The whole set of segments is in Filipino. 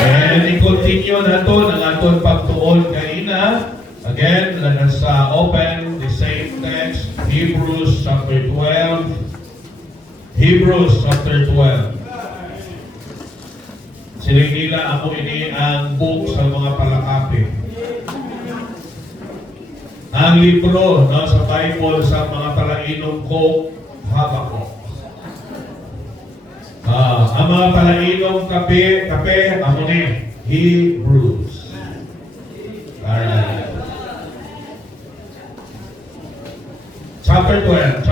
And i-continue na ito ng aton pagtuon kaina. Again, let us open the same text, Hebrews chapter 12. Hebrews chapter 12. Sinigila ako ini ang book sa mga palakapi. Ang libro sa Bible sa mga palainom ko, Habakuk. Ang mga palainom kape, ako ni Hebrews. Chapter 12.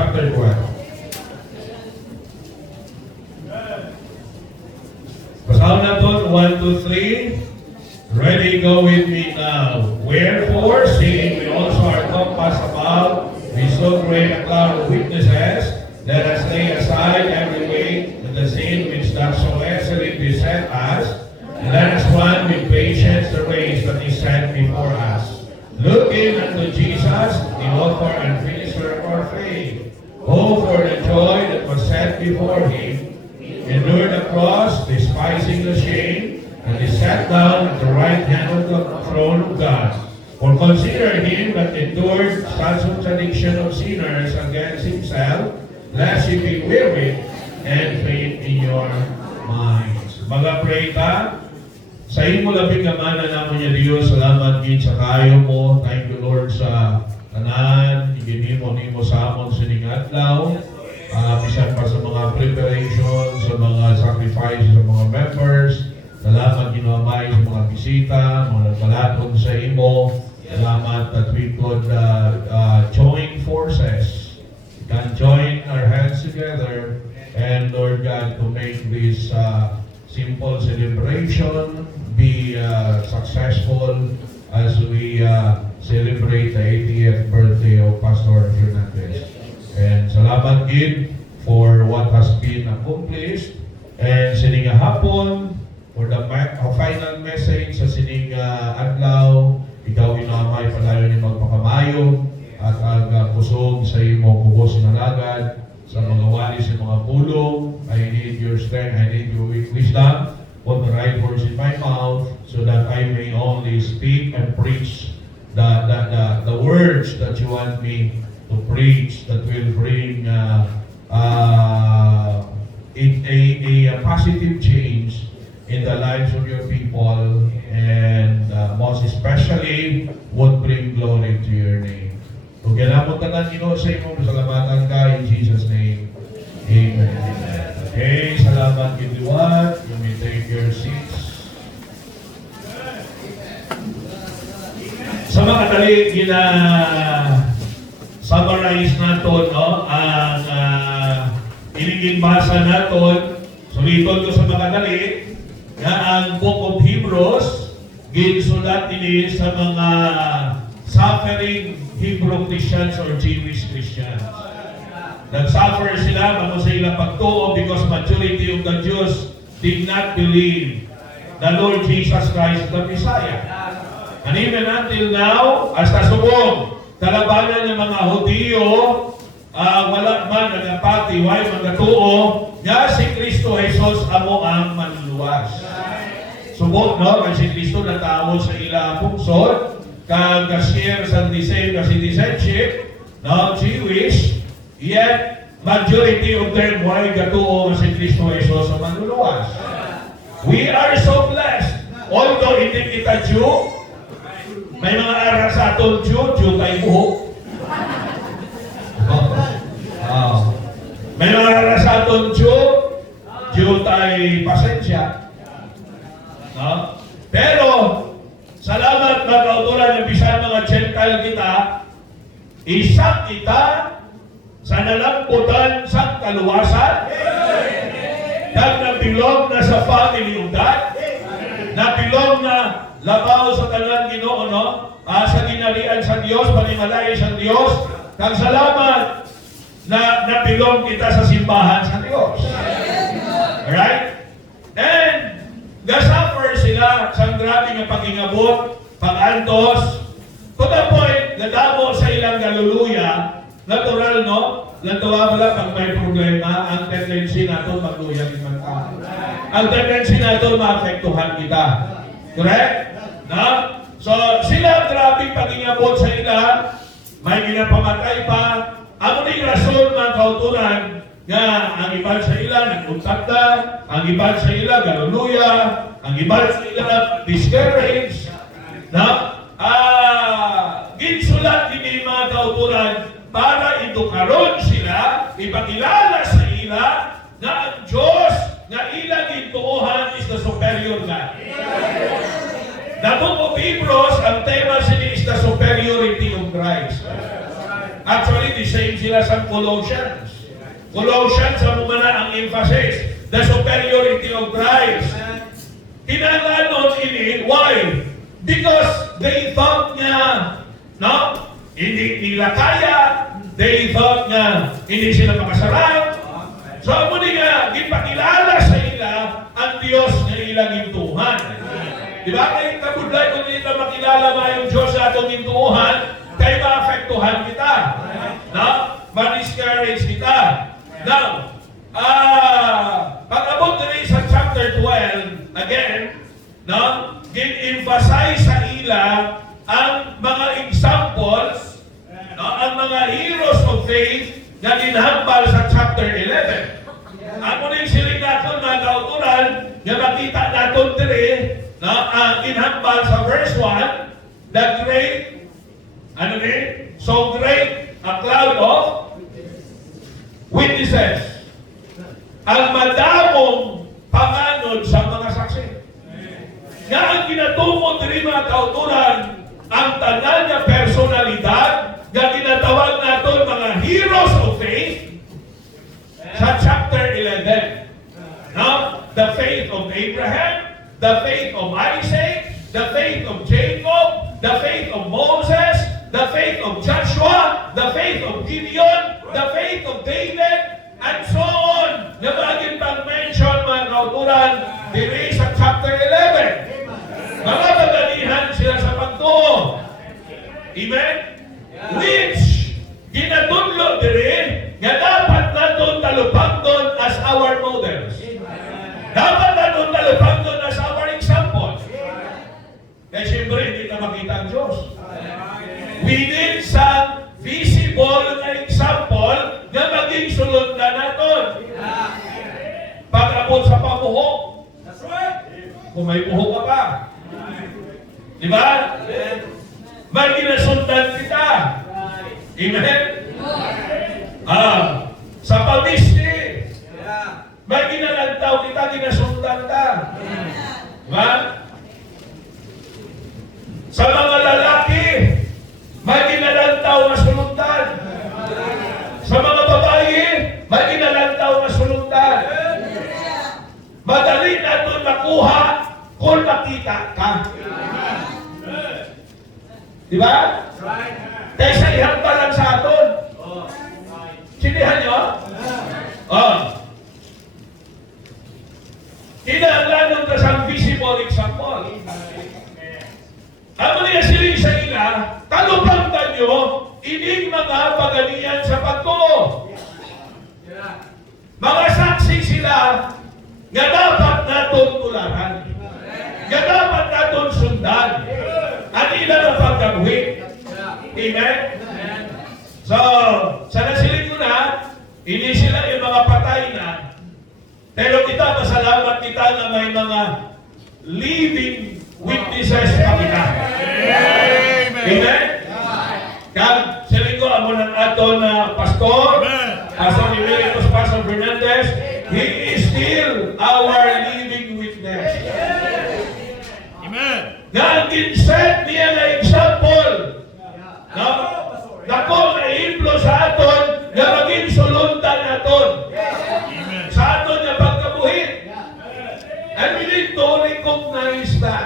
Basahin natin, 1, 2, 3. Ready, go with me now. Wherefore, seeing we also are compassed about with so great a cloud of witnesses, let us lay aside every weight and the sin which doth so easily beset us, and let us run with patience the race that is set before us. Looking unto Jesus, the author and finisher of our faith, who for the joy that was set before him endured the cross, despising the shame, and is sat down at the right hand of the throne of God. For consider him that endured such contradiction of sinners against himself, lest ye be wearied and faint in your minds. Mga preta, sa imo labing gamana naman niya Diyos, salamat gid sa kayo mo. Thank you Lord sa tanan, iginimo nimo sa amon sining adlaw. Bisan pa sa mga preparation, sa mga sacrifice sa mga members. Salamat ginamay sa mga bisita, mga nagbalatod sa imo. Salamat that we could join forces. We can join our hands together and Lord God to make this simple celebration be successful as we celebrate the 80th birthday of Pastor Hernandez. And salamat gid for what has been accomplished. And sining hapon for the final message sa sining adlaw, ikaw inamay palayo ni magpakamayo at ang kusog sa imo kubos nga lagad sa mga wali sa mga pulong. I need your strength, I need your wisdom. Put the right words in my mouth so that I may only speak and preach the words that you want me to preach that will bring a positive change in the lives of your people and most especially would bring glory to your name. Kung ganapon ka na Ginoo sa imo, salamatan ka in Jesus' name. Amen. Okay, salamat Giliwat. You may take your seats. Sa mga dali, summarize natin ang iniging basa natin. Suliton ko sa mga dali na ang Book of Hebrews ginsulat ini sa mga suffering Hebrew Christians or Jewish Christians. Nag-suffer sila bago sa ilang pagtuo because majority of the Jews did not believe the Lord Jesus Christ the Messiah. And even until now, hasta subong, kalabanan ng mga Hudiyo, wala man nagapati, why magatuo, nga si Kristo Jesus amo ang manluwas. Subok, no? Kasi si Kristo natawag sa ilang pungsod, kag-share sa citizenship, no? Jewish, yet majority of them why gatuo nga si Kristo Jesus ang manluwas. We are so blessed. Although hindi kita Jew, may mga aral sa atong Jew tayo buhok. May mga aral sa atong Jew tayo pasensya. No? Pero, salamat na kautulan ng bisan mga Gentile kita, isa kita sa nalamputan sa kaluwasan, kag nabilog na sa family of God, nabilog na labaw sa tanan Ginoo, no? Sa ginalian sa Dios, panimalay sa Dios. Kag salamat na nabilong kita sa simbahan sa Dios. Alright? And gasuffer sila sa grabe nga pagingabot, pag-antos, to the point na damo sa ilang galuluya, natural, no? Natuwa pala pag may problema, ang tendency nato magluya ng mga tao. ang tendency natin maapektuhan kita. Correct? No? So, sila grabe pag-ingabot sa ila, may ginapamatay pa. Ano ni rason mga kauturan nga ang iban sa ila nagkontakta, ang iban sa ila galuluya, ang iban sa ila discourage. No? Ginsulat din mga kauturan para edukaron sila, ipakilala sa ila na ang Diyos na ilang ituuhan is the superior God. The book of Hebrews, ang tema sila is the superiority of Christ. Actually, the same sila sa Colossians. Colossians, sa muna ang emphasis, the superiority of Christ. Kinalanon ini, why? Because they thought nga, no? Hindi nila kaya, they thought nga, hindi sila makasarap. So, muli nga, ipakilala sa ila ang Diyos na ilang intuhan. Di ba? Kaya kabudlay kung hindi na makilala ba yung Diyos sa atong intuhan, kaya maapektuhan kita. No? Ma-discourage kita. Now, pag-abot na rin sa chapter 12, again, no? Gin-emphasize sa ila ang mga examples, no? Ang mga heroes of faith na ginhambal sa chapter 11. Ako na yung siling natin, mga kauturan, na makita natin diri, na ginhambal sa verse 1, the great, so great a cloud of witnesses. Ang madamong panganod sa mga saksi. Nga ang ginatungkol diri mga kauturan, ang tanan na personalidad nga ginatawag natin mga heroes of faith sa chapter 11. Now, the faith of Abraham, the faith of Isaac, the faith of Jacob, the faith of Moses, the faith of Joshua, the faith of Gideon, the faith of David, and so on. Na bagay pag-mention mga kauturan diri sa chapter 11. Mga magalihan sila sa pagtuo. Amen? Which, ginatudlo diri, nga dapat natin talupagdon as our models. Dapat natin talupagdon as our example. Kaya siyempre, hindi na makita ang Diyos. We need some visible na example na maging sulod na natin. Pag-abot sa pamuhok. Kung may buhok ka pa. Di ba? May ginasundan kita. Amen? Sa pamisti. May ginalantaw kita, ginasundan ka. Diba? Sa mga lalaki, may ginalantaw na sulundan. Sa mga babae, may ginalantaw na sulundan. Madali natin makuha kung makita ka. Diba? Dahil sa ihang pa lang sa aton. Sinihan nyo? Kinahanglanon ka sa visible example. Ang mga siling sa ila, talupagtan nyo, ining mga paganian sa pagtuo. Mga saksi sila, nga dapat natin tularan. Nga dapat natin sundan. At ilan ang pagkabuhin. Amen? So, sa nasiling ko na, hindi sila yung mga patay na. Pero kita, pasalamat kita na may mga living witnesses pa kita. Amen? Kag, siling ko, amo ng ato na pastor, Pastor Emeritus Pastor Fernandez, he is still our living witness. Amen. Na kinset niya na example. Nako na implo sa aton na maging sulundan aton. Sa aton na pagkabuhin. And we need to recognize that.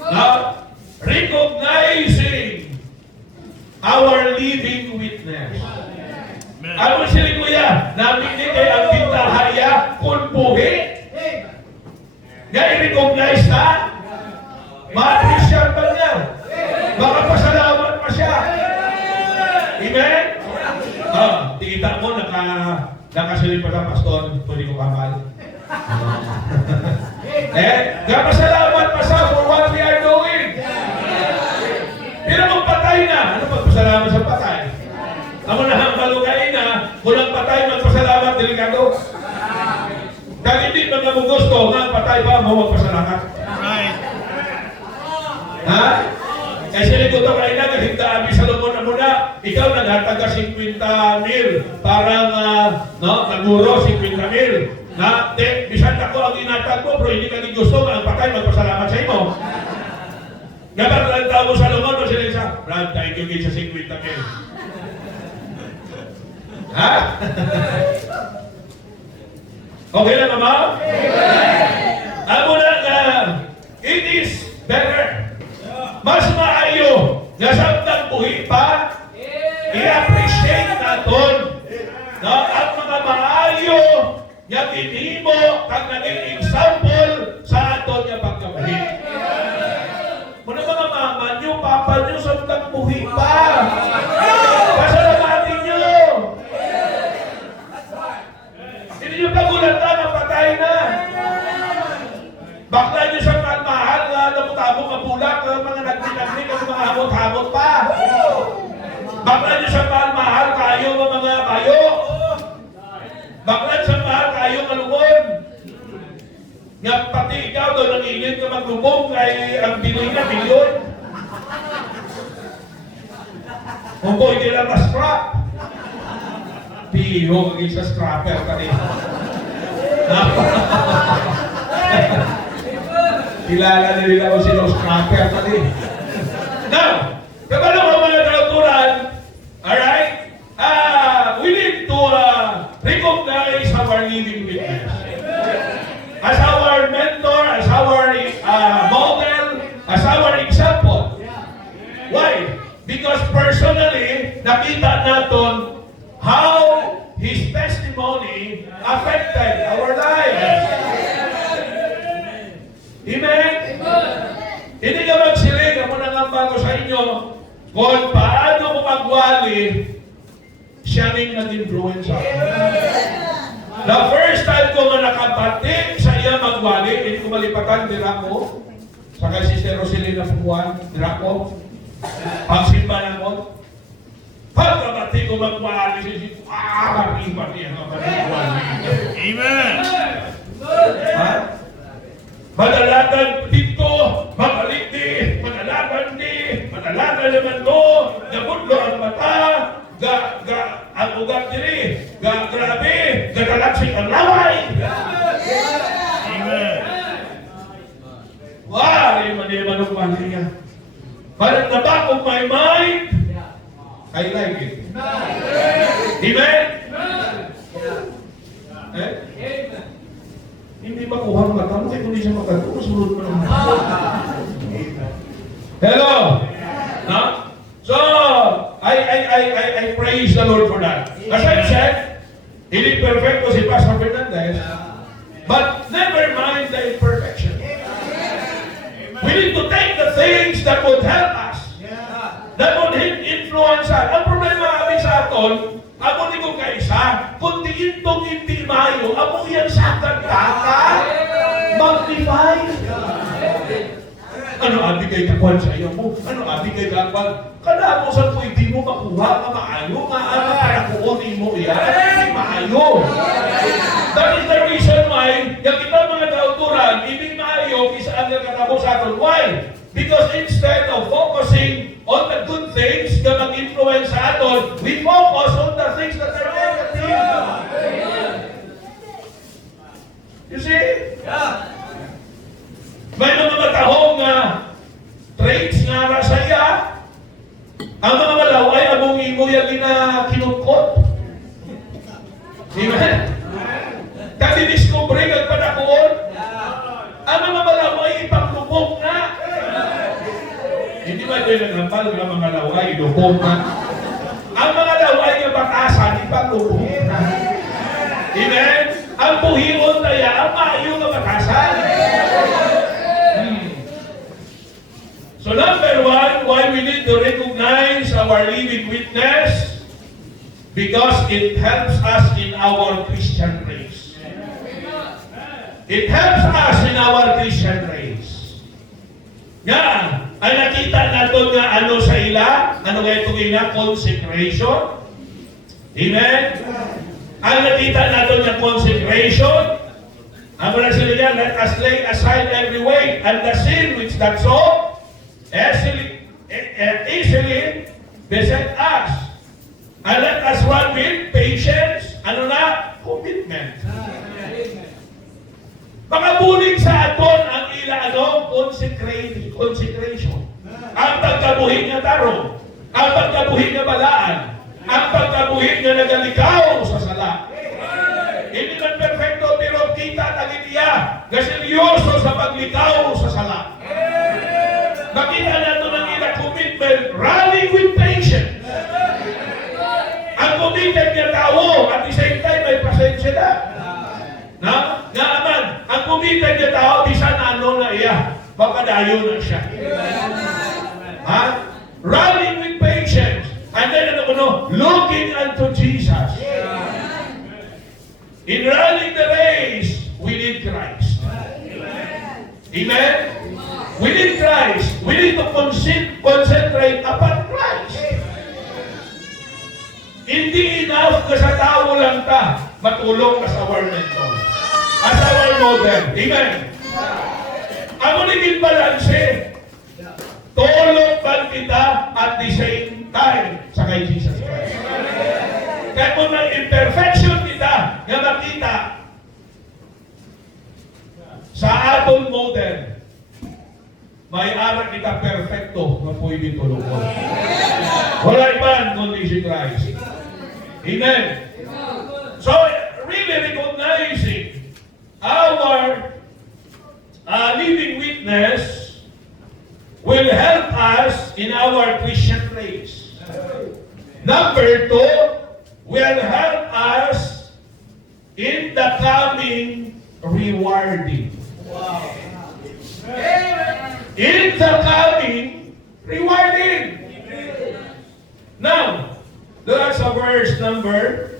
Now, recognizing our living witness. Ano sila kuya? Namin din kayo ang bintahaya kung buhi. Nga i-recognize na? Ma-appreciate ba niya? Makapasalamat pa siya. Amen? Tikita mo, nakasilip pa lang, pastor, pwede ko kamal. Kapasalamat pa sa for what we are doing. Pero kung patay na, ano pagpasalamat sa patay? Amo na ang malugain na, kulang patay, magpasalamat, delikado. Kaya hindi mga gusto nga patay pa mo magpasalamat. Ha? Kasi nito ito kayo na, kasi daabi sa lumon na muna, ikaw naghataga 50,000 parang naguro 50,000. Na, bisan ako ang inatag mo, pero hindi ka gusto ang patay, magpasalamat sa imo. Dapat lang tao mo sa lumon, o sila isa, Brad, thank you sa 50,000. Ha? Okay lang naman? Amo na nga, it is better. Mas maayo, nasabtang buhi pa, i-appreciate natin na ang mga maayo yung inimo kag naging example sa aton yung pagkabuhi. Muna mga mama nyo, papa nyo, sabtang buhi pa. Pasalamatin nyo. Hindi nyo pagulatan ang patay na. Bakla nyo sa mahal na namutabong mapulak, mga nagtinagnik, ang mga hamot-hamot pa. Bakla nyo sa mahal kayo, mga bayo. Bakla sa mahal kayo, malungon. Nga pati ikaw daw nangingin ka maglubong kay ang biloy na milyon. Kung po hindi lang na-scrap. Piho, maging sa scrapper ka rin. Kilala nila kung sino scrapper ka rin. Now, kapag ako mga kauturan, alright, we need to recognize our living witness. As our mentor, as our model, as our example. Why? Because personally, nakita natin how his testimony affected our lives. Amen? Hindi ka magsilig, ako nangamba ko sa inyo, kung paano mo magwali, siya rin nag-influence ako. The first time ko nga nakabatik sa iya magwali, hindi ko malipatan, dira ko. Saka si Sister Roselina Fukuan, dira ko. Pagsimba na ko. Pagkabatik ko magwali, iba niya nga magwali. Amen! Ha? Madalagan dito, mabalik di, madalagan naman ko, nabudlo ang mata, ang ugat diri, grabe, gagalaksik ang laway. Amen. Wari man ang paniya. Parang the back of my mind, I like it. Amen? Hindi makuha ang mata mo, kaya kung di siya magkatuwa, sunod mo naman. Hello? No? So, I praise the Lord for that. As I said, hindi perfecto si Pastor Fernandez, but never mind the imperfection. We need to take the things that would help us, that would influence us. Ang problema kami sa aton, ako ni ko kaisa, kundi itong hindi mayo, ako yan sa kagkaka, magnify. Ano abi kay kakuan sa iyo mo? Ano abi kay kakuan? Kada mo sa pwede mo makuha ka maayo nga ano para kuonin mo yan. Hindi maayo. That is the reason why yung kita mga kauturan, hindi maayo kisa ang katapos sa aton. Why? Because instead of focusing on the good things na mag-influence sa aton, we focus on the things that are negative. You see? Yeah. May mga matahong traits nga rasaya. Ang mga malaway, among imo yung kinukot. Amen? Kadi-discovery, nagpanakuon. Ang mga malaway, ipaglubog na. Hindi ba ito yung naglampal ng mga malaway, ilubog na. Ang mga laway yung bakasan, ipaglubog na. Amen? Ang buhion tayo, ang maayo nga bakasan. So number one, why we need to recognize our living witness? Because it helps us in our Christian race. It helps us in our Christian race. Nga, ang nakita natin nga ano sa ila, ano nga ito nga, consecration. Amen? Ang nakita natin nga consecration, ang wala sila niya, let us lay aside every weight and the sin which that so easily beset us. And let us run with patience, ano na? Commitment. Makabulig sa aton ang ila consecration. Ang pagkabuhi nga tarong, ang pagkabuhi nga balaan, ang pagkabuhi nga nagalikaw sa sala. Hindi man perfecto, pero kita tagin iya nga seryoso sa paglikaw sa sala. Makita nato ng ila commitment, rallying with patience. Ang committed nga tao, at the same time, may pasensya na. Nga aman, ang committed nga tao, di sana ano na iya, makadayo na siya. Ha? Running with patience. And then, looking unto Jesus. In running the race, we need Christ. Amen? We need Christ. We need to concentrate upon Christ. Hindi enough na sa tao lang ta, matulong as our mentor. As our model. Amen? Ako naging balanse. Tulong ba kita at the same time sa kay Jesus Christ. Kaya kung may imperfection kita na makita sa atong model, may ara kita perfecto na pwede tulungan. Wala iban kundi si Christ. Amen. So, really recognizing our living witness will help us in our Christian race. Number 2, will help us in the coming rewarding. Wow. In the coming rewarding. Now, that's a verse number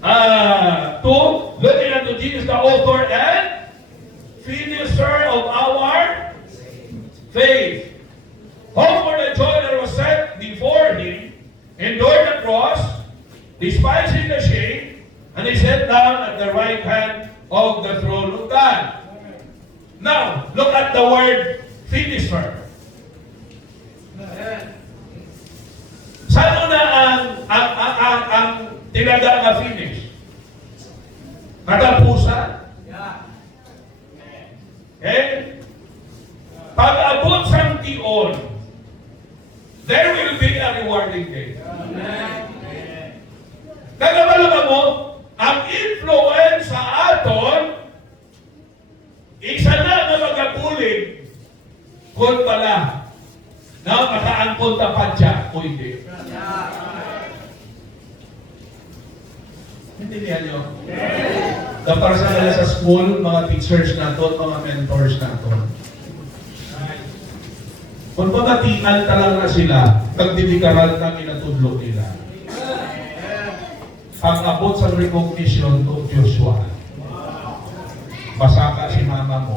2, looking unto Jesus, the author and finisher of our faith. Hope for the joy that was set before him, endured the cross, despising the shame, and he sat down at the right hand of the throne of God. Now, look at the word finisher. Saan na ang tinaga na finish? Katapusan? Okay? Pag-abot sa tiyon, there will be a rewarding day. Kagabalaga mo, ang influence sa aton, isa na magapulig, kung pala, na makaangkot na padya o hindi. Intindihan nyo? Para sa nila sa school, mga teachers nato, mga mentors nato. Kung pagatian talaga na sila, nagdidikaral na kinatudlo nila. Pag-abot sa recognition of Joshua, basa ka si mama mo,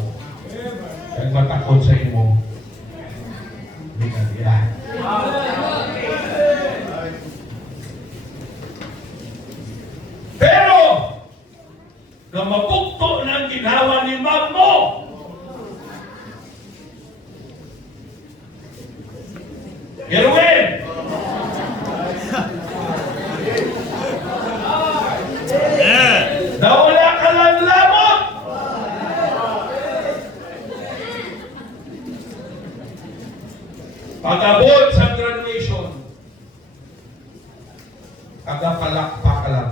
kaya matakot sa imo, hindi ka nila. Pero, na mapukto ng ginawa ni mama mo, Erwin! Na wala ka lang lamot! Pag-abot sa graduation, tagapalakpak ka lang.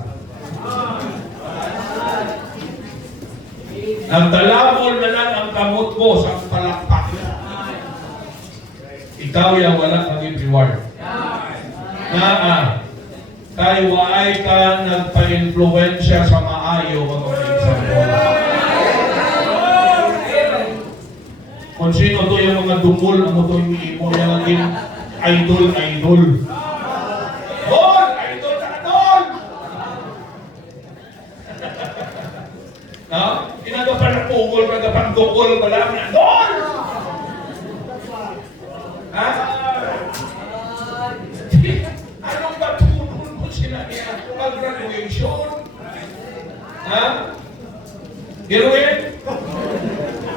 Nagdalamol na lang ang kamot mo sa palakpak. Ikaw yung wala kang reward. Tayo ay ka nagpa-influensya sa maayo mga example. Kung sino to yung mga dumul, ang ito yung iimo, yung naging idol. Idol na idol! magkukul pa lang na doon. Ha? Anong batulong mo sila niya? Mag-graduation? Ha? Heroin?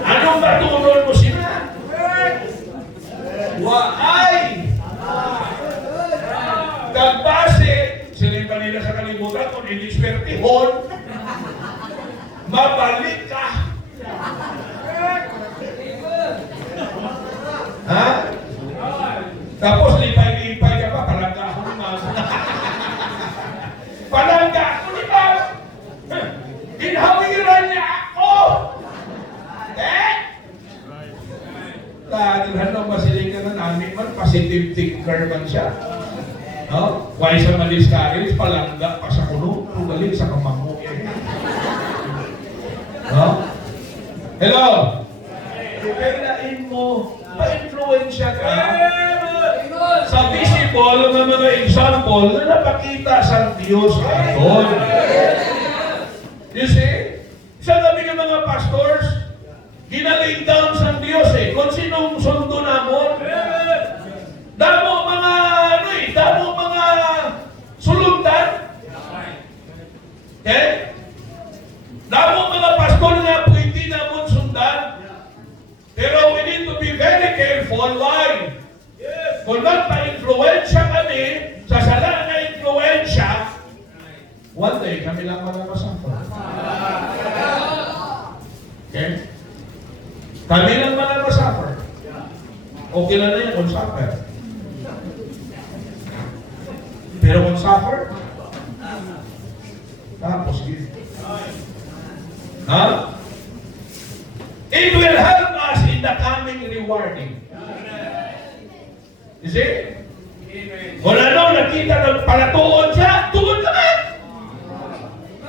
Anong batulong mo sila? Waay! Kagbase, sinipa nila sa kalibutan kung hindi swertihon, mabalik ka. Ha? Tapos lipay-lipay ka pa, palangga ako ni Mas. Palangga ako ni Mas! Ginhawiran niya ako! Kadalhan ng masiling ka na namin man, positive thinker man siya. No? Why sa maliskarils, palangga pa sa kuno, pugaling sa kamango. No? Hello? Pagkain mo, pa-influensya ka sa visible ng mga example na napakita sa Diyos aton. You see? Sa gabi ng mga pastors, ginaling down sa Diyos kung sinong sundo namon. Damo mga, damo mga sulundan. Okay? Damo mga pastor nga pwede namon sundan. Pero we need to be very careful. Why? Kung nagpa-influensya kami, sa sala na influensya, one day kami lang manapasakot. Okay? Kami lang manapasakot. Okay lang na yan kung suffer. Pero kung suffer, tapos yun. Ha? It will help us in the coming rewarding. You see? Kung ano, nakita ng palatuon siya, tuon ka man!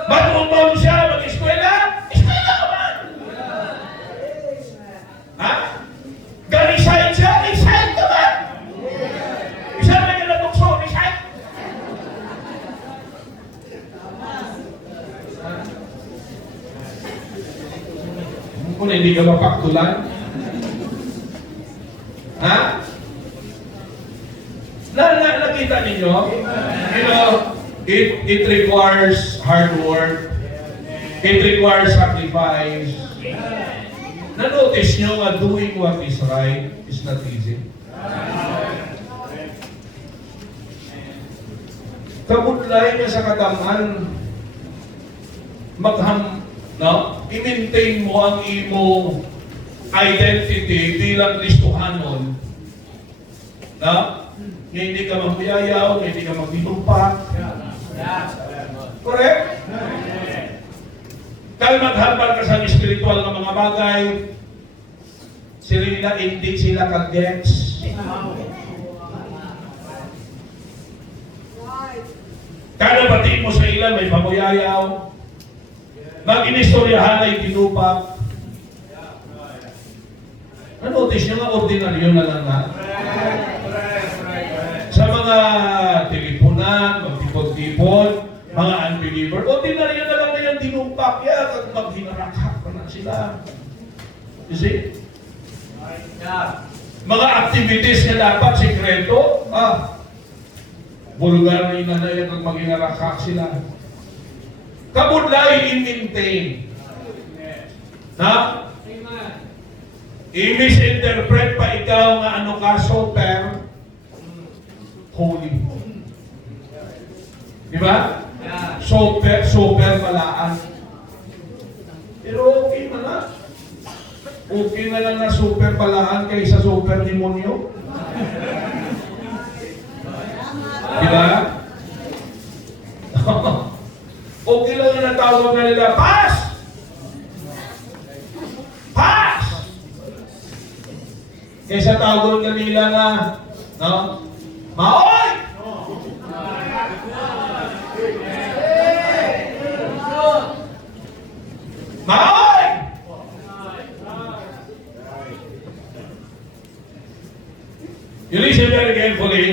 Matuon siya mag-eskwela, eskwela ka man! Ha? Ga-resign siya, resign ka man! Isa na yung natukso, resign! Kung hindi ka mapaktulan? Ha? Nakita ninyo? You know, it requires hard work. It requires sacrifice. Na-notice nyo nga doing what is right is not easy. Kabudlay na sa kataman, i-maintain mo ang imo identity bilang Kristohanon. Na? Hindi ka magbiyayaw, hindi ka magbinumpa. Correct? Dahil maghambal ka sa spiritual na mga bagay, sila hindi sila kag-gets. Kada batiin mo sa ilan, may pamuyayaw. Mag-inistoryahan ay tinupak. Na-notice nyo nga, ordinaryo na lang na. Sa mga teleponan, magtipon-tipon, mga unbeliever, ordinaryo na lang na yan tinumpak yan at maghinarakhak pa na sila. You see? Mga activities na dapat sikreto, vulgar na na yan at maghinarakhak sila. Kabudlay i-maintain. Na? I-misinterpret pa ikaw nga ano ka, super holy. Di ba? Super malaan. Pero okay na lang. Okay na lang na super malaan kaysa super demonyo. Di ba? Okay lang na natawag na nila, pass! Pass! Kaysa tawag na nila na, no? Maoy! Maoy! You listen very carefully.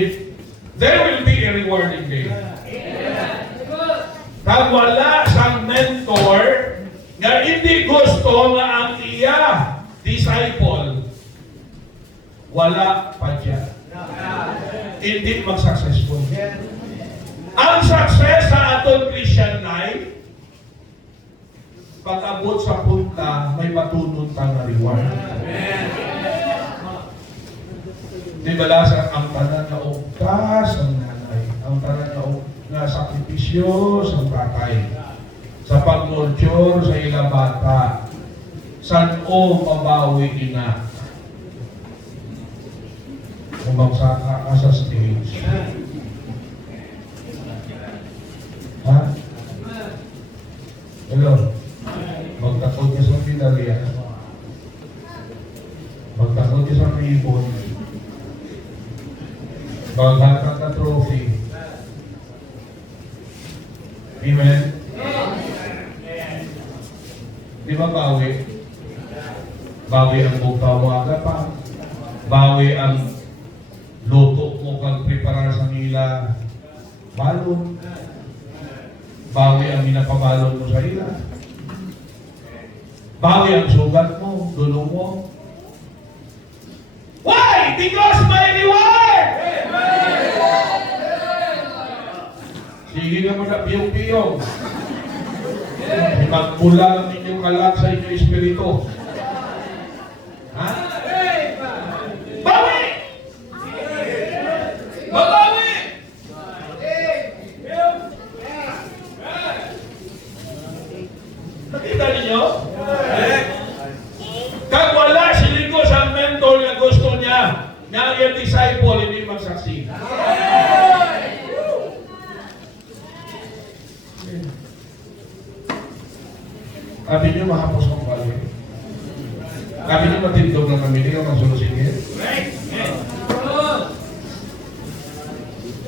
There will be a rewarding day. Pag wala sang mentor nga hindi gusto nga ang iya Ecclesia, disciple, wala pa dyan. Hindi mag-successful. Ang success sa atong Christian life, pag-abot sa punta, may matunod ka na reward. Di ba lasa ang tanan na ugtas ang nanay, ang tanan na sakripisyo sa tatay, sa pag-nurture sa ilang bata, san o mabawi ina. Kumagsaka ka sa stage. Ha? Hello? Magtakot ka sa pinalya. Magtakot ka sa ribbon. Maghatak ka trophy. Amen? Di ba bawi? Bawi ang buka mo agapan. Bawi ang luto mo kang prepara sa nila balon. Bawi ang minapabalon mo sa ila. Bawi ang sugat mo, dulo mo. Why? Because my reward! Sige ka mo na piyong-piyong. Magmula ang inyong kalat sa inyong espiritu. Ha? Bawi! Babawi! Nakita ninyo? Kag wala siligo sa mentor na gusto niya, na yung disciple hindi magsaksi. Sabi niyo mahapos ang bali. Sabi niyo matindog lang kami, hindi ka magsulusingin.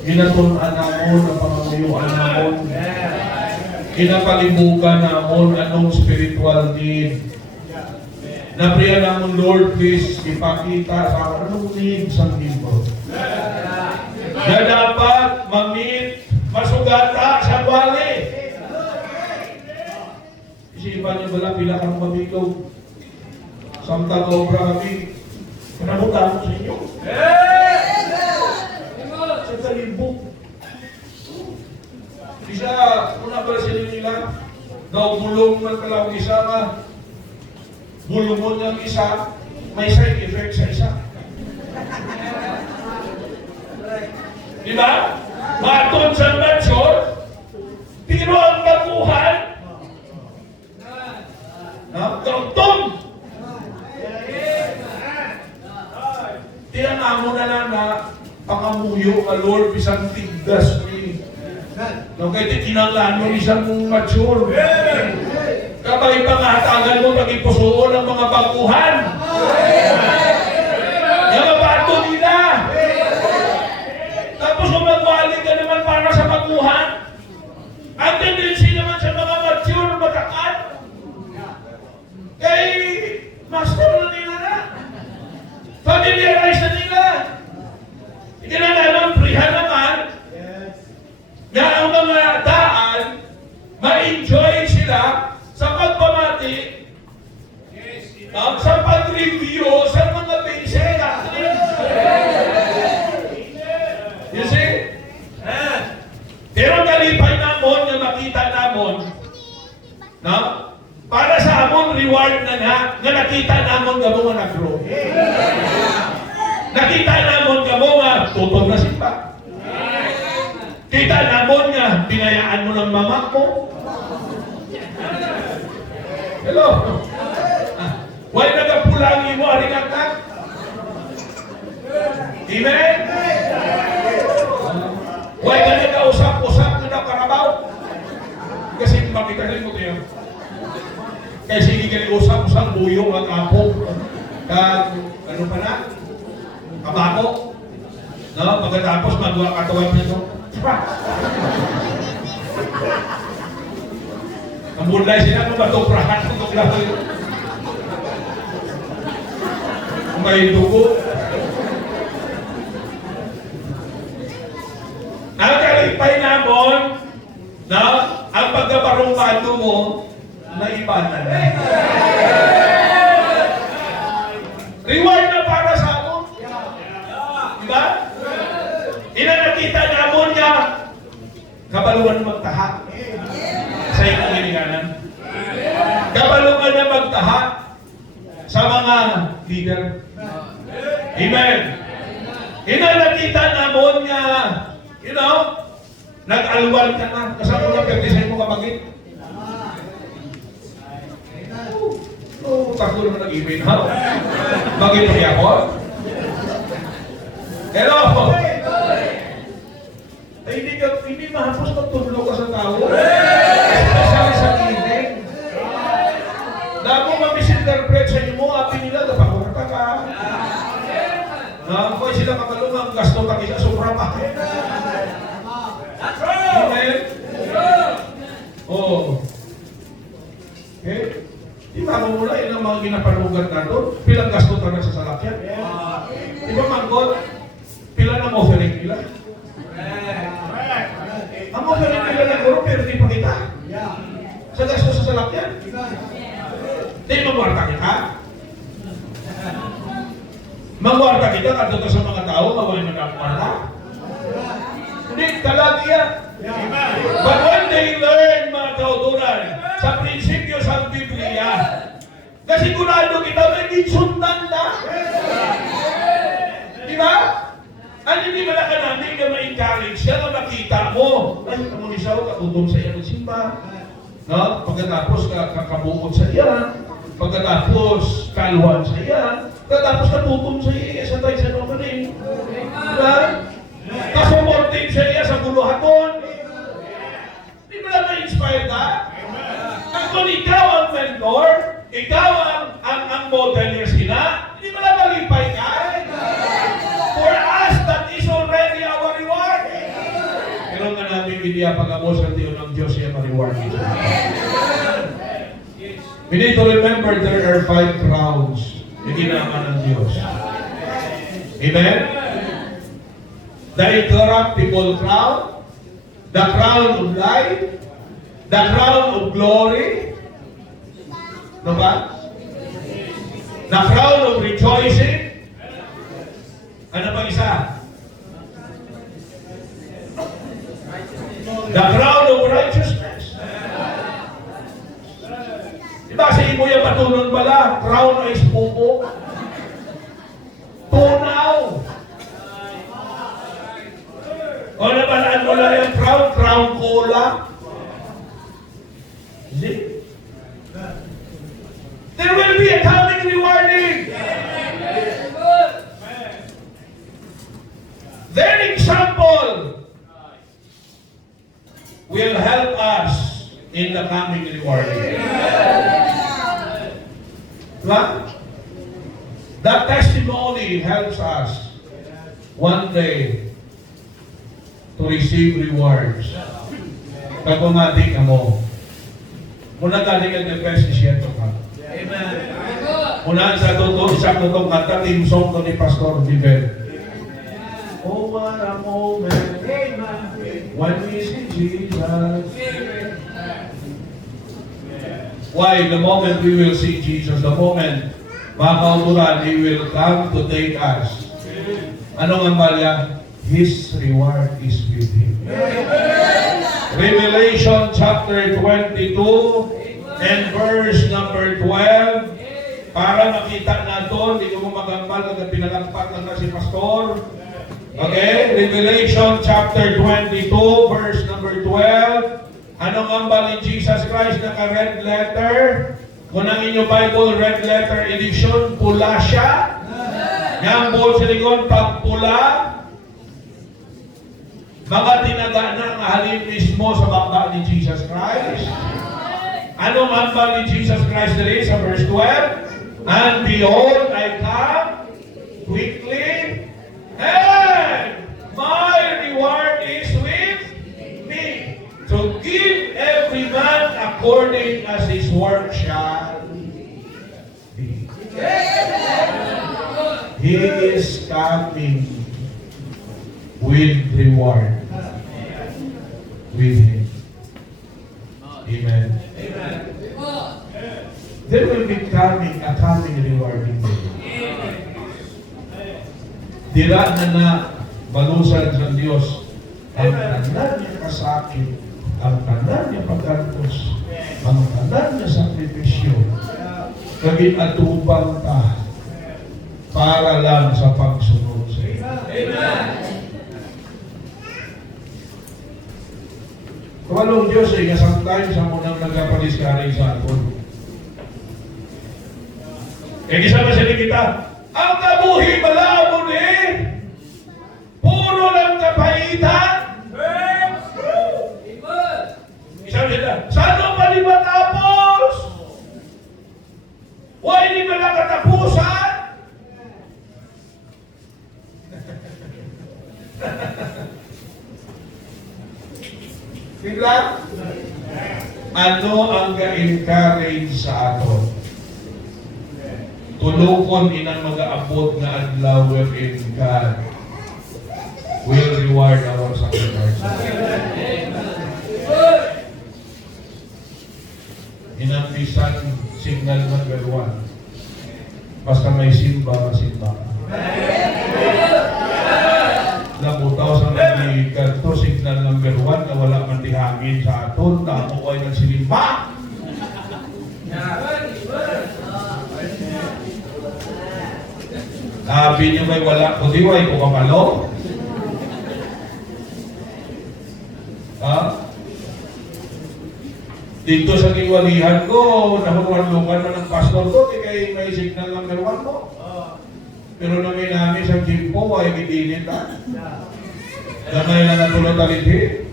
Ginatunan namon ang panganguyuan namon. Kinapalibugan namon anong spiritual need. Napriya namon, Lord, please ipakita sa anong need sa libro. Na dapat mamit, masugata sa bali. Isipan niyo bala, pila kang mamikaw. Samtang obra kami, panamutan ko sa inyo. Sa talibok. Isa, una pala sila nila, naubulong man pala ang isa nga, bulungon niyang isa, may side effect sa isa. Diba? Matod sa mature, pero ang baguhan, nagtong-tong! Tinanamo na lang na pangamuyo ka, Lord, bisang tigdas ni. Nung kahit kinanglan mo isang mature. Kapag ipangatagan mo, maging pusoon ang mga baguhan. Yung mabato nila. Tapos kung magwalik ka naman para sa baguhan, ang tendency naman sa mga mature, matakan. Kay master na nila na. Familiarize na nila. Hindi na nalang prihan naman na ang mga daan ma-enjoy sila sa pagpamati, sa pag-review sa mga basic doctrines. You see? Pero kalipay namon na makita namon, no? Para sa amon reward na nga nakita namon nga mga nag-grow. Nakita namon nga mga tutong na simpa. Kita namon nga binayaan mo ng mama mo. Hello? Why nagapulangi mo arikakak? Amen? Why ka nag-usap-usap na nakarabaw? Kasi makita rin mo tayo. Kasi hindi ka nag-usap-usap buyong at apo. Ano pa na? Kabako. No? Pagkatapos magawa katawan nito. Ang bulay sila kung matuprahan kung tuklahan. Kung may dugo. Ang kalipay namon, na ang pagkaparumado mo, na iba na. Kabaluan magtaha. Sa inyong ginikanan. Kabaluan na magtaha sa mga leader. Amen. Nakita namon nga, nag-alwan ka na. Kasama na pertisay mo kapagin. Takbo naman nag-email ha. Bagay pa niya ako. Hello! Ay, hindi mahapos magtulog ka sa tao. Especially sa evening. Damo ma-misinterpret sa inyo mo, api nila, napakurta ka. Kung sila kakalungang gasto ka kisa, sobra pa. Amen? Oh. Okay? Di ba mo mula, yun ang mga ginapalugan na doon, pilang gasto ka na sa salakyan. Di ba manggot, pila ng offering nila. Ang offering nila ng guru, pero di pa kita. Sa gasto sa salakyan. Di magwarta kita. Magwarta kita, kadto ka sa mga tao, mawala na magwarta. Hindi, talaga yan. But when they learn, mga kauturan, sa prinsipyo sa Biblia, kasi kunado kita, may gitsundan na. Di ba? Ano hindi malaka namin na ma-encourage ka na makita mo. Ay, kamunisaw, katutong sa iya magsimba. No? Pagkatapos, kakabukod sa iya. Pagkatapos, kaluhan sa iya. Pagkatapos, katutong sa iya. Sa tayo sa nomanin. Diba? Kasumortin sa iya sa buluhaton. Di ba na ma-inspire ka? At kung ikaw ang mentor, ikaw ang model niya sila, hindi ba na malipay ka? For us, that is already our reward. Pero nga namin biniya pag-amos ang Diyo ng Diyos siya ma-reward ito. We need to remember there are 5 crowns na ginama ng Diyos. Amen? The incorruptible crown, the crown of life, the crown of glory, no ba? The crown of rejoicing. Ano ba isa? The crown of righteousness. Diba sa imo yung patunon pala, crown ay spupo. Tunaw. O nabalaan mo lang yung crown cola. See? There will be a coming rewarding. Their example will help us in the coming rewarding. Diba? That testimony helps us one day to receive rewards. Kagumati ka mo. Muna galing ang depresi siya ito ka. Amen. Muna sa tutong kanta, team song to ni Pastor Vivel. Oh, what a moment when we see Jesus. Why? The moment we will see Jesus, the moment mga kauturan, He will come to take us. Ano nga balya? His reward is with Him. Revelation chapter 22 and verse number 12. Para makita natin, hindi ko magambal na pinalagpat lang na si Pastor. Okay? Revelation chapter 22 verse number 12. Anong ambal ni Jesus Christ naka-red letter? Kung ang inyong Bible, red letter edition, pula siya. Yang buong silingon, pagpula, mga tinaga na ang halin mismo sa bangka ni Jesus Christ. Anong ambal ni Jesus Christ dali sa verse 12? And behold, I come quickly, and my reward is with me, to give every man according as his work shall be. He is coming with reward with Him. Amen. There will be a coming reward in Him. Dira na balusan sa Diyos ang tanan niya kasakit, ang tanan niya pagkantos, ang tanan niya sakripisyo, kaging atubang ta para lang sa pagsunod sa iyo. Amen. Kamalong Diyos ay sometimes sa munang nagkapadiskari sa aton. Kaya kisama sa kita, ang kabuhi malabon puro lang kapaitan. Kisama sila, saan pa di matapos? Why di ba lang katapusan? Diba? Ano ang ga-encourage sa aton? Tulukon inang mag-aabot na adlaw wherein God will reward our sacrifice. Inampisan signal number 1. Basta may simba, masimba. Nabutaw sa nagigad to, signal number 1 na wala man di hangin sa aton, tamo ay nagsilimba. Sabi niyo may wala ko diway ko kamalo? Ha? Dito sa kiwalihan ko, nahuwanlukan man ng pastor ko, di kayo may signal number 1 mo. Pero namin namin sa Jimpo, ay gidinit ha. Gamay na natulog taliti.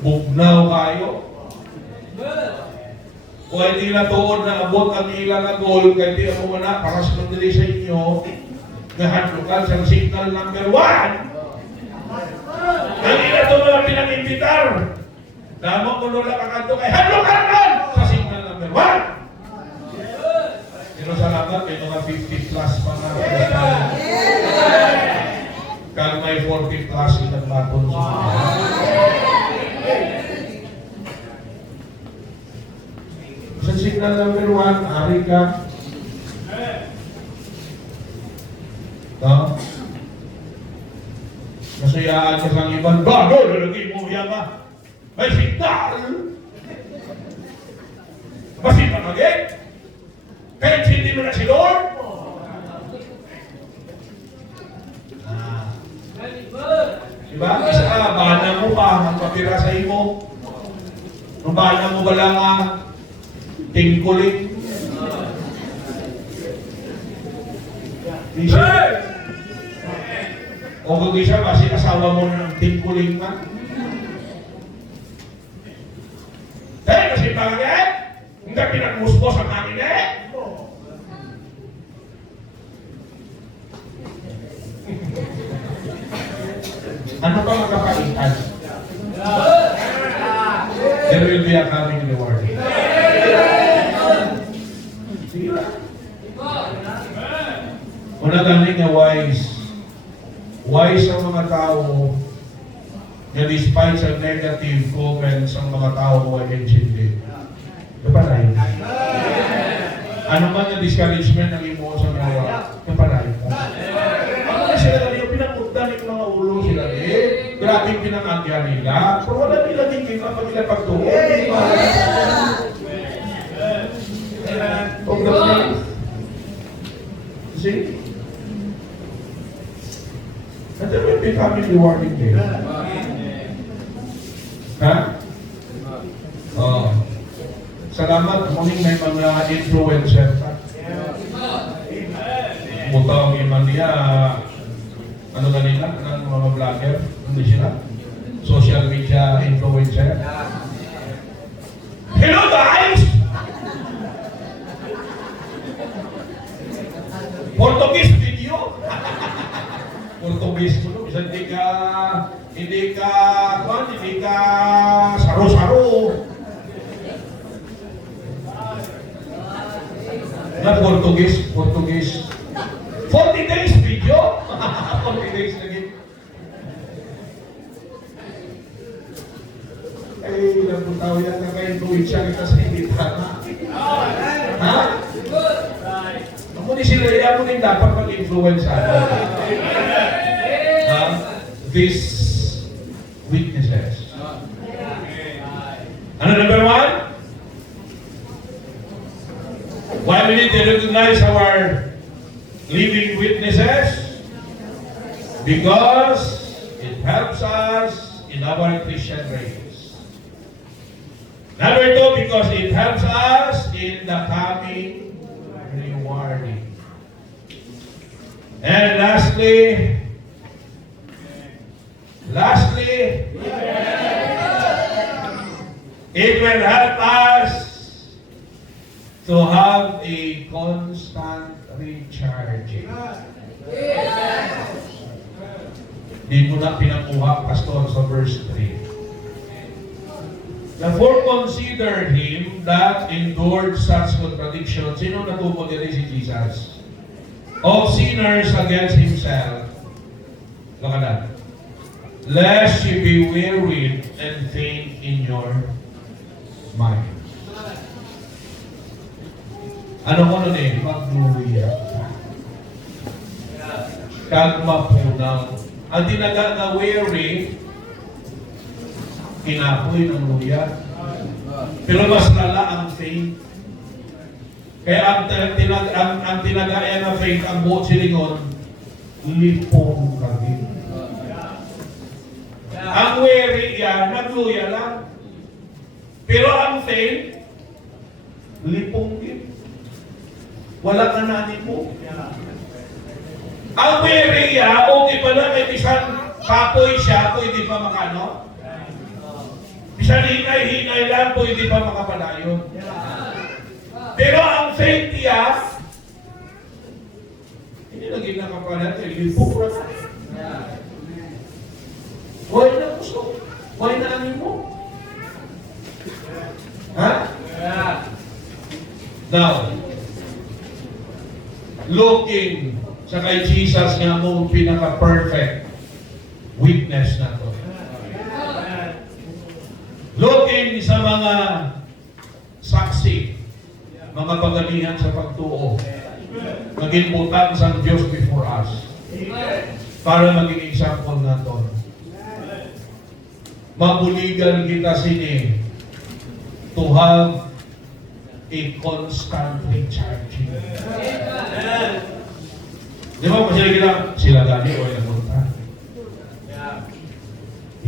Bugnaw kayo. Kung hindi na tuon na abot ang ilang na goal, kaya di ako na para sa mandali sa inyo, nahandukan sa signal number 1. Ang ila ito mga pinag-imbitar. Damang ko nula kakanto kay handukan man sa signal number 1. Pero salamat, may mga 50 plus pa nga. Kaya may 40 plus inaglaton sa sa signal number 1, ari ka. Masayaan ka sang ibang bago, lalagay mo yama. May signal. Basit pa kagit. Kahit hindi mo na si Lord. Diba? Isa bana mo pa, ang papira sa imo. Ang bana mo ba lang tingkuling? O kung isa ba, asawa mo ng tingkuling man? Kasi bakit? Hindi pinagmuspo sa amin Ano pa magkapalitan? There will be a coming reward. Sige ba? Una gani nga wise. Wise ang mga tao na despite sa negative comments ang mga tao mo ay hindi. Kapanay. Ano man yung discouragement ng imo sa mga kapanay. Sila kami yung pinakutdan ng mga ulo sila grabe yung pinangagyan nila. Pero wala nila tingin na pag nila pagtuon. See? And then will be coming rewarding day. Ha? Salamat. Muling may mga influencer. Mutang iman niya, ano kanila, ng mga vlogger, ano sila? Social media influencer. Hello guys! Portuguese video? Portuguese mo, bisa hindi ka saro-saro. Na Portuguese. 40 days video? 40 days lagi. Ay, nabutaw yan na kayo tuwitsya kita sa ibitana. Ha? Muni sila, yan mo din dapat mag-influence sa these weaknesses. Why we need to recognize our living witnesses? Because it helps us in our Christian race. Number two, because it helps us in the coming rewarding. And lastly, it will help us to have a constant recharging. Di mo na pinakuha, Pastor, sa verse 3. Therefore consider him that endured such contradiction. Sino natubo dito si Jesus? Of sinners against himself. Baka na. Lest you be wearied and faint in your mind. Ano ko nun eh? Magluya. Kagmapunaw. Ang tinaga na weary, kinapoy ng luya. Pero mas lala ang faint. Kaya ang tinagaya na faint, ang buot silingon, lipong kagin. Ang weary yan, nagluya lang. Pero ang faint, lipong din. Wala ka nanin mo. Ang weary yan, okay pala, may isang kapoy siya, pwede pa makano? Isang hinay-hinay lang, pwede pa makapalayon. Pero ang faith niya, hindi naging nakapalayon, lipong na. Why na gusto? Why na anin mo? Ha? Now, looking sa kay Jesus nga mong pinaka-perfect witness na to. Looking sa mga saksi, mga pagalihan sa pagtuo, maging butang sa Diyos before us, para maging example na to. Mabuligan kita sini to have a constant recharging. Di ba, masila kita, sila gani o yung punta.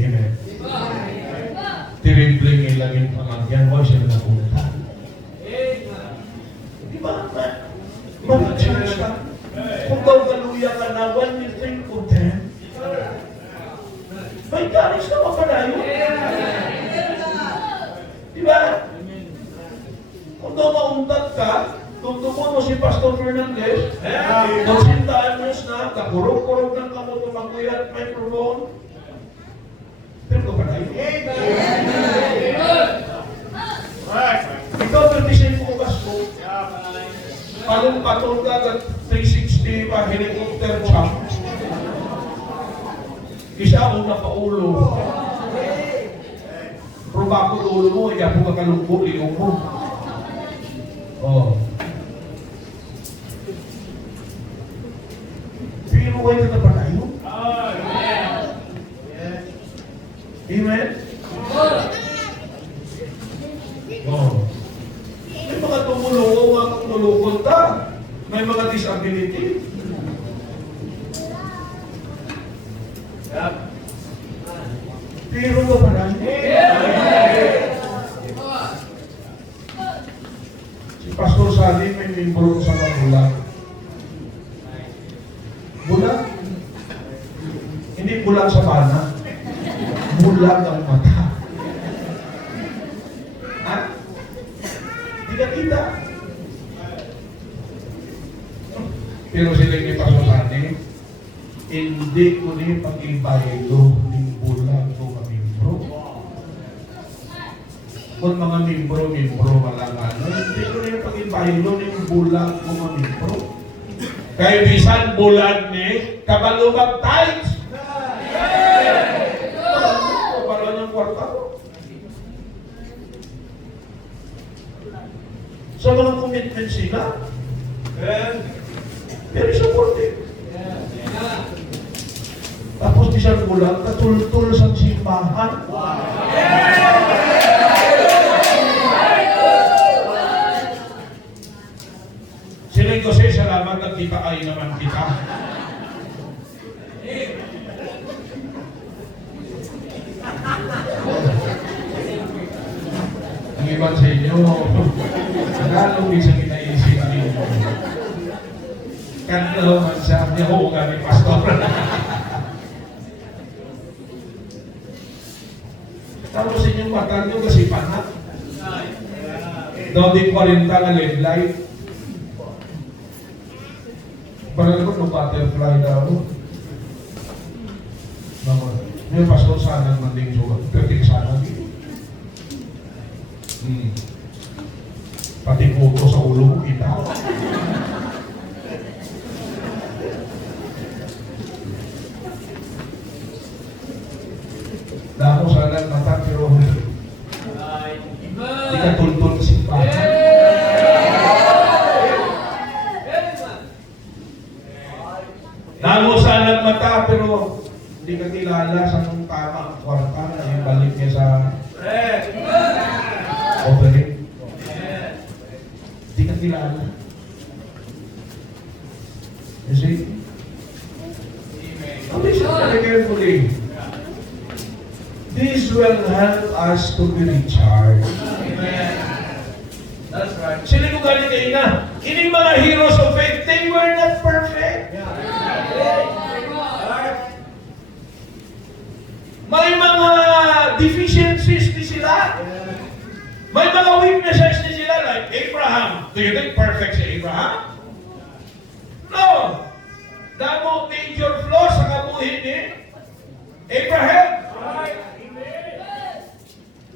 Amen. Tiribling ilagin pamagyan, o sila na punta. Di ba, ma-recharge ka. Kung daw galuya ka na, when you think of them, may galis na mapalayo. Di ba? Kung daw mauntat ka, kung tumon mo si Pastor Fernandez, kung sintaan mo na, kakurog-kurog ng kamot o magkuyat microphone, pero ka pala yun. Ikaw, 36 mo gasto. Palong-patong ka, 360 pa, helicopter jump. Isa akong napaulo. Proba ko ulo mo, iya po kakalungko, liong mo. Oh. Pero why na pala yun? Amen? Oh. May mga tumulungo, mga tumulungon ta. May mga disability. Pero ba pala yun? Si Pastor Sally may membro sa mga bulag. Bulag? Hindi bulag sa bana. Bulag ang mata. Ha? Hindi ka kita. Pero sila ni Pastor Sally, hindi ko ni pag-ibayado ng bulag ko ka-membro. Kung mga membro malangan, hindi ko ni pag-ibayado ng bulag ko ka-membro. Kaya bisan bulag ni, kabalubag times. Para ng kwarta ko. Sa mga commitment sila, very supportive. Tapos bisan bulag, katultul sa simbahan. kita ay naman kita. Ang iban sa inyo, nagalong isang inaisip ninyo. Kanto man siya, niya ho kami pastor. Tapos inyong mata nyo kasi panat. Daw di 40 na LED light. Parang ko no butterfly daw. May pastor sana man din sugat. Pero sana din. Pati puto sa ulo ko kita. Dako sana mata pero di ka tultol sa simbahan. Dako sana mata pero di ka kilala sa nung tama ang kwarta na yung balik niya sa offering. Di ka kilala. You see? Listen very carefully. This will help us to be recharged. That's right. Sila ko galing kayo na. Ining mga heroes of faith, they were not perfect. May mga deficiencies din sila. May mga weaknesses din sila like Abraham. Do you think perfect si Abraham? No. Damo major flaws sa kabuhi ni Abraham.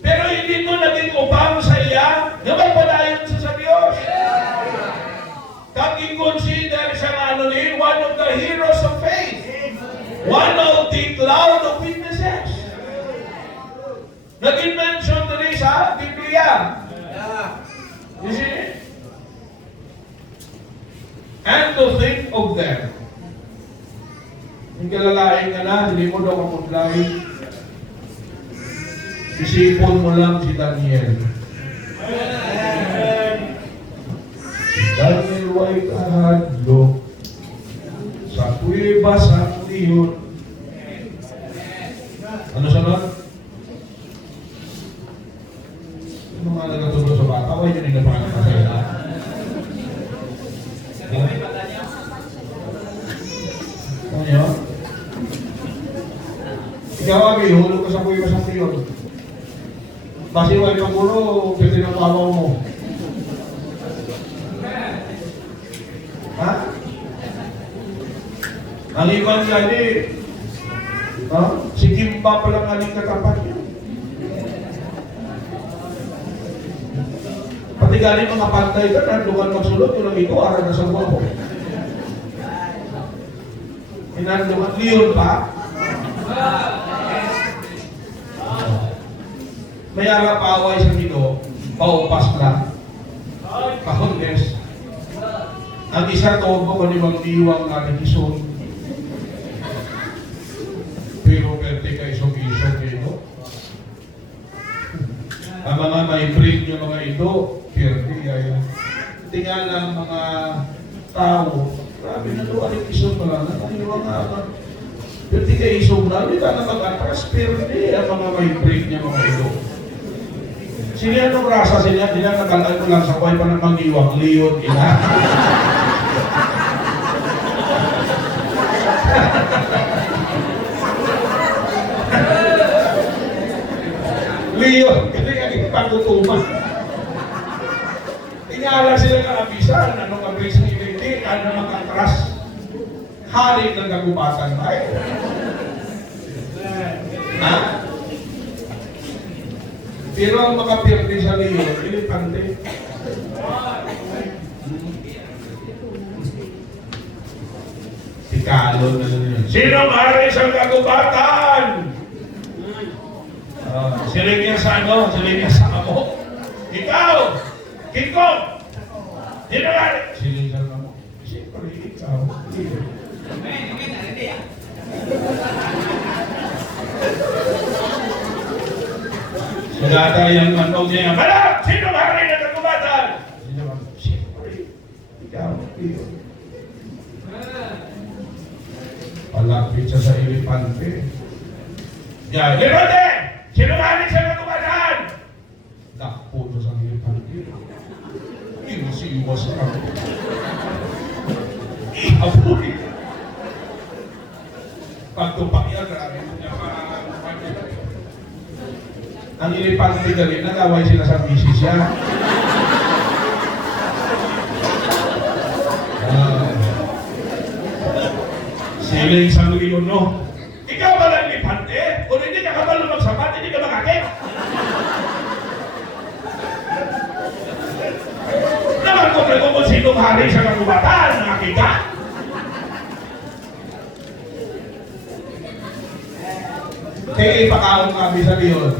Pero hindi ko naging upang sa iya na magpadayon sa Diyos. Kang i-consider siya one of the heroes of faith. One of the cloud of witnesses. Naging mention na rin sa Biblia. You see? And to think of them. Yung kalalain ka na, hindi mo daw kamudlain. Isipon mo lang si Daniel. Si Daniel ay kahadlo sa kuweba sa kuliyon. Ano sunod? Ano mga nagatulo sa bata? Huwag yun yung napangalan sa ila. Ano yun? Ikaw abi, hulog ka sa kuweba sa kuliyon. Basi wala kang ulo, pwede ng pamaw mo. Ha? Ang ibang gani, si Kimba palang aling katapat niya. Pati gani mga pantay ka, nandukan magsulot, yun ang ito, aral na sa buwan mo. Inandukan, Leon pa? May arap-away sa Ginoo, paupas lang, kahundes. Ang isa tobo ko ni magdiwang natin ison. Pero perte ka isog-isog ito. Ang mga may breed yung mga ito, perte kaya. Tingnan ang mga tao, grabe na doon ang isog mo lang, nakaiwang nga. Perte ka isog na, hindi ka na mag-atras, perte ang mga may breed yung mga ito. Sila nung rasa sila, nagkalay ko lang sa kuhay pa ng mangiwang, Leon, ina. Leon, kasi yung pagtutuman. Tingala sila ng abisan, anong abis ng identity, ano makatras. Hari ng kagubatan ba eh? Ha? Pero ang makapirti sa Leon, ilipante. Tikalon na yun. Sino hari sa kagubatan? Siling niya sa ano? Siling niya sa amo. Ikaw! Kikong! Sino hari? Siling sa amo. Siyempre, ikaw. Sugata yung manong niya, Malak! Sino hari na kagubatan? Sino? Siyempre, ikaw. Malapit siya sa elepante. Yan, elepante! Sinungaling siya na tumasan! Nakpo siya sa elepante. Iwas lang. Ihaboy. Pagtupak yan, grabe niya ang elepante galing, nag-away sila sa misis siya. Sila isang leon, no? Ikaw ba lang elepante? Kung hindi ka kabalo magsapat, hindi ka makakit. Naman kung sinong hari sa kagubatan, nakita? Kaya ipakaon kami sa leon.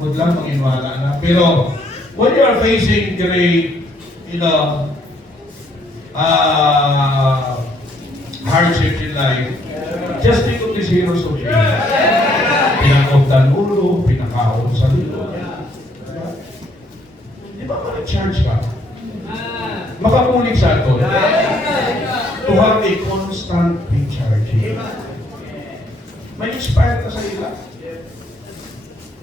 Huwag lang manginwala na. Pero, when you are facing great, hardship in life, just think of these heroes of faith. Pinakogdan ulo, pinakaon sa lilo. Di ba ma-charge ka? Makakulik sa ito. To have a constant recharging. May inspire ka sa ila.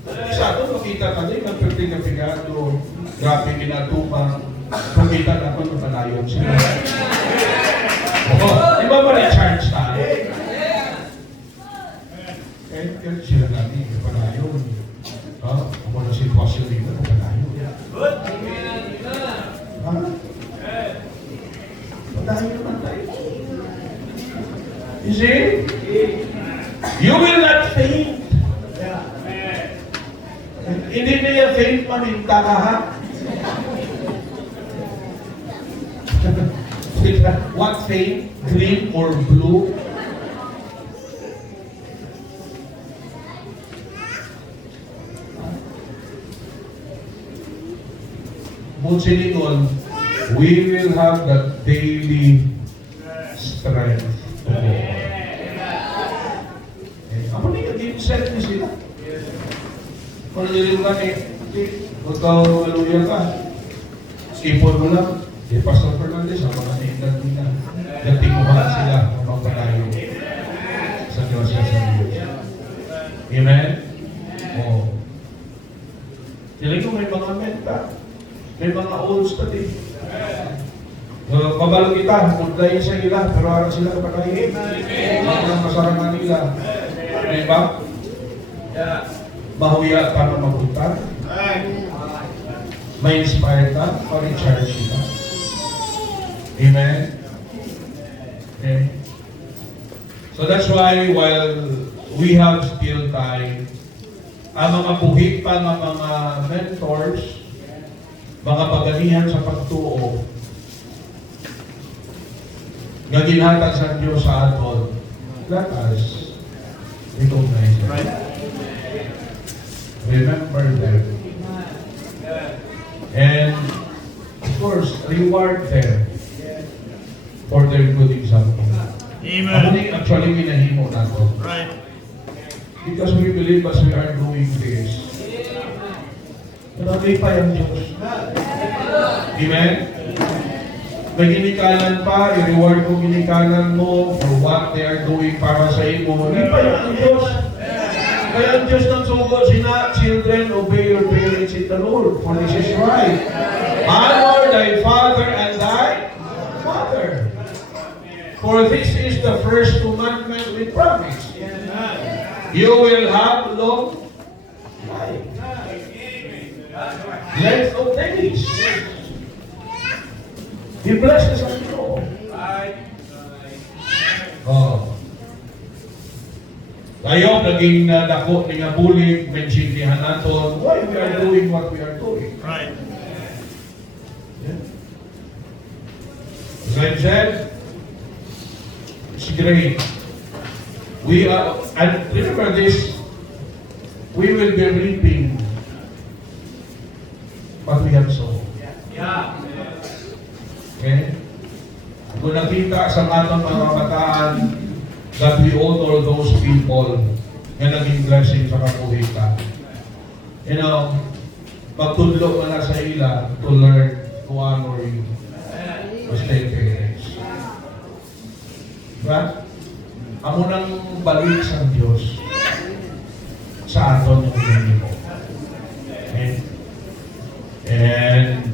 Sa ito, makita ka din, nagpirting na pigado, grabe kinatupang, makita na ako ng palayon sila. Di ba ma-recharge tayo? Kaya sila namin, palayon. Ako na sitwasyon nila, palayon. Palayon naman tayo. You see? You will not faint. Hindi niya faint, maminta ka ha? What faint? Green or blue? Bunsilingon, we will have that daily strength to go on. Ako niya, give-set niya sila. Kung nilin ka kung ikaw maluya ka, ipon mo lang, Pastor Fernandez, ang mga naindan nila. Nagtinguhan sila ng mga panayo sa Diyos sa Diyos. Amen? Oo. Sila ko may mga menta, may mga old study. Kabalo kita, magdayin sa ila, pero harap sila kapatay. Ang kasarangan nila. Diba? Mahuya ka na mabuta. May inspire ka, pa-recharge ka. Amen? Okay. So that's why while we have still time, ang mga buhit pa ng mga mentors, mga pagalihan sa pagtuo, nga ginhatag sa Diyos sa aton, let us recognize them. Remember them. And of course, reward them for their good example. Amen. Actually, minahimo na to. Right. Because we believe as we are doing this, marami pa yung Diyos. Amen? May ginikalan pa, i-reward mo ginikalan mo for what they are doing para sa imo. Hindi pa yung Diyos. Kaya ang Diyos ng sugo, children, obey your parents in the Lord, for this is right. Honor thy father and thy mother. For this is the first commandment with promise. You will have long life. Length of days. He blesses us all. Oh. Tayo, naging dako ni nga bulig, mensindihan natin, why we are doing what we are doing. Right. Yeah. As I said, it's great. We are, and remember this, we will be reaping what we have sown. Yeah. Okay? Kung nakita sa atong mga kabataan, that we honor those people na naging blessing sa kapuhitan. You know, magtudlo na sa ila to learn to honor you as their parents. Diba? Amunang balik sa Diyos sa aton ng mo. Okay? And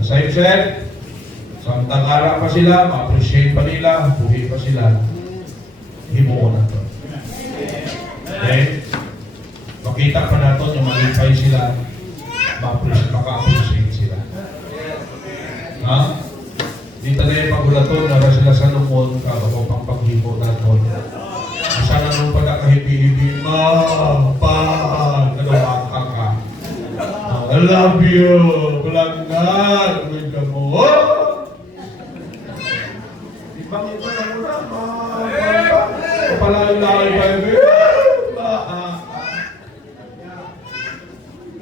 as I said, Santa Clara pa sila, ma-appreciate pa nila, buhay pa sila, himuon na to. Okay? Makita pa natin yung malipay sila, maka-appreciate sila. Ha? Di tayo pagulaton, nara sila sa lumon, kako pang paghimo natin. Sana nung pala kahibi-hibi, kadawaka ka. I love you, Bulangan, uwi ka mo. Bakit ba na muna, kapalayo-layo pa yun,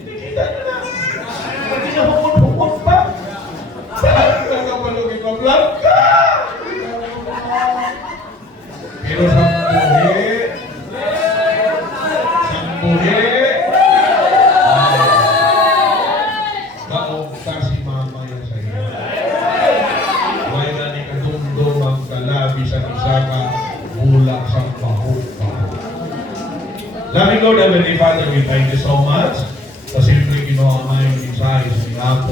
Inikita nyo na. Hindi na humot-humot pa. Saan ka kapalugin mo? Blanca! Pero sa buhi, kaong ka si mama yan sa iyo. May na ni kadumdum ang kalabi sa isaka, bulak sa baho-baho. Loving Lord, Heavenly Father, we thank you so much. Sa simple ginawa mo yung mensahe sa inapo